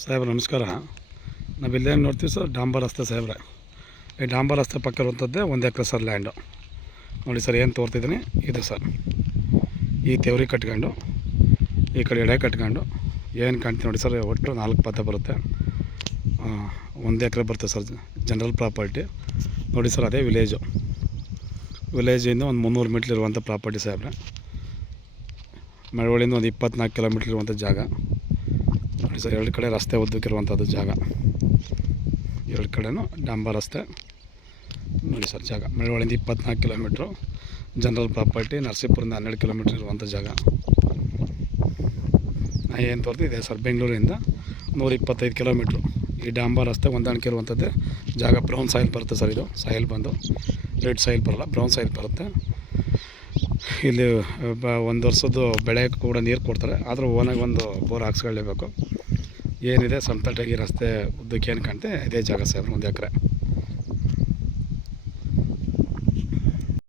ಸಾಹೇಬ್ರೆ ನಮಸ್ಕಾರ. ನಾವಿಲ್ಲೇನು ನೋಡ್ತೀವಿ ಸರ್, ಡಾಂಬರ್ ರಸ್ತೆ ಸಾಹೇಬ್ರೆ. ಈ ಡಾಂಬರ್ ರಸ್ತೆ ಪಕ್ಕ ಇರುವಂಥದ್ದೇ 1 ಎಕರೆ ಸರ್ ಲ್ಯಾಂಡು. ನೋಡಿ ಸರ್, ಏನು ತೋರ್ತಿದ್ದೀನಿ ಇದು ಸರ್. ಈ ತೆವರಿ ಕಟ್ಕೊಂಡು ಈ ಕಡೆ ಎಡೆ ಕಟ್ಕೊಂಡು ಏನು ಕಾಣ್ತೀವಿ ನೋಡಿ ಸರ್, ಒಟ್ಟು 4 ಪಥ ಬರುತ್ತೆ. 1 ಎಕರೆ ಬರುತ್ತೆ ಸರ್, ಜನರಲ್ ಪ್ರಾಪರ್ಟಿ. ನೋಡಿ ಸರ್, ಅದೇ ವಿಲೇಜಿಂದ ಒಂದು 300 ಮೀಟ್ರ್ ಇರುವಂಥ ಪ್ರಾಪರ್ಟಿ ಸಾಹೇಬ್ರೆ. ಮಳವಳ್ಳಿಯಿಂದ ಒಂದು 24 ಕಿಲೋಮೀಟ್ರ್ ಇರುವಂಥ ಜಾಗ. ನೋಡಿ ಸರ್, 2 ಕಡೆ ರಸ್ತೆ ಉದ್ದಕ್ಕಿರುವಂಥದ್ದು ಜಾಗ. 2 ಕಡೆನೂ ಡಾಂಬರ್ ರಸ್ತೆ. ನೋಡಿ ಸರ್, ಜಾಗ ಮಳವಳ್ಳಿಯಿಂದ 24 ಕಿಲೋಮೀಟ್ರು, ಜನರಲ್ ಪ್ರಾಪರ್ಟಿ. ನರಸೀಪುರದಿಂದ 12 ಕಿಲೋಮೀಟ್ರ್ ಇರುವಂಥ ಜಾಗ. ನಾ ಏನು ತೋರ್ತಿದ್ದೆ ಸರ್, ಬೆಂಗಳೂರಿಂದ 125 ಕಿಲೋಮೀಟ್ರು ಈ ಡಾಂಬರ್ ರಸ್ತೆ ಹೊಂದಾಣಿಕೆ ಇರುವಂಥದ್ದೇ ಜಾಗ. ಬ್ರೌನ್ ಸಾಯಿಲ್ ಬರುತ್ತೆ ಸರ್, ಇದು ಸಾಯಿಲ್ ಬಂದು ರೆಡ್ ಸಾಯಿಲ್ ಬರೋಲ್ಲ, ಬ್ರೌನ್ ಸಾಯಿಲ್ ಬರುತ್ತೆ. ಇಲ್ಲಿ 1 ವರ್ಷದ್ದು ಬೆಳೆ ಕೂಡ ನೀರು ಕೊಡ್ತಾರೆ, ಆದರೂ ಓನಾಗಿ ಒಂದು ಬೋರ್ ಹಾಕ್ಸ್ಕೊಳ್ಳೇಬೇಕು. ಏನಿದೆ ಸಮತಟ್ಟಾಗಿ ರಸ್ತೆ ಉದ್ದಕ್ಕೆ ಏನು ಕಾಣುತ್ತೆ ಇದೇ ಜಾಗ ಸಾಹೇಬ್ರೆ, 1 ಎಕರೆ.